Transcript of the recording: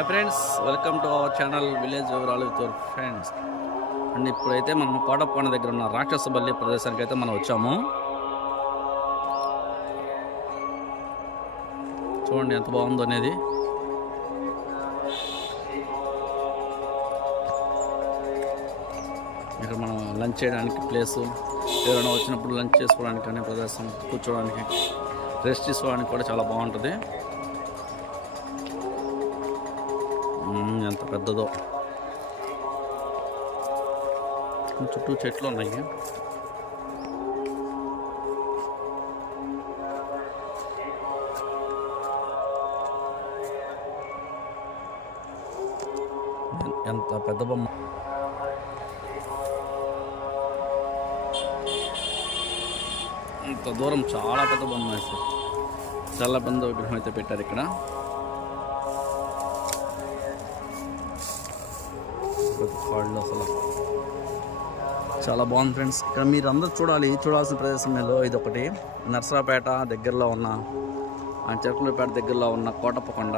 Hi friends, welcome to our channel village వివరాలు with your friends. And ఇప్పుడైతే మనం కోటప్పకొండ దగ్గర ఉన్న రాక్షస బల్లి ప్రదేశానికి అయితే మనం వచ్చాము. చూడండి ఎంత బాగుందో అనేది. ఇక్కడ మనం లంచ్ చేయడానికి ప్లేసు, ఎవరైనా వచ్చినప్పుడు లంచ్ చేసుకోవడానికి అనే ప్రదేశం, కూర్చోడానికి, రెస్ట్ తీసుకోవడానికి కూడా చాలా బాగుంటుంది. ఎంత పెద్దదో, చుట్టూ చెట్లు ఉన్నాయి. ఎంత పెద్ద బొమ్మ, ఇంత దూరం చాలా పెద్ద బొమ్మ వేసి చాలా పెద్ద విగ్రహం అయితే పెట్టారు ఇక్కడ. అసలు చాలా బాగుంది ఫ్రెండ్స్. ఇక్కడ మీరు అందరూ చూడాల్సిన ప్రదేశంలో ఇది ఒకటి. నర్సరాపేట దగ్గరలో ఉన్న, చెరుకులపేట దగ్గరలో ఉన్న కోటప్పకొండ.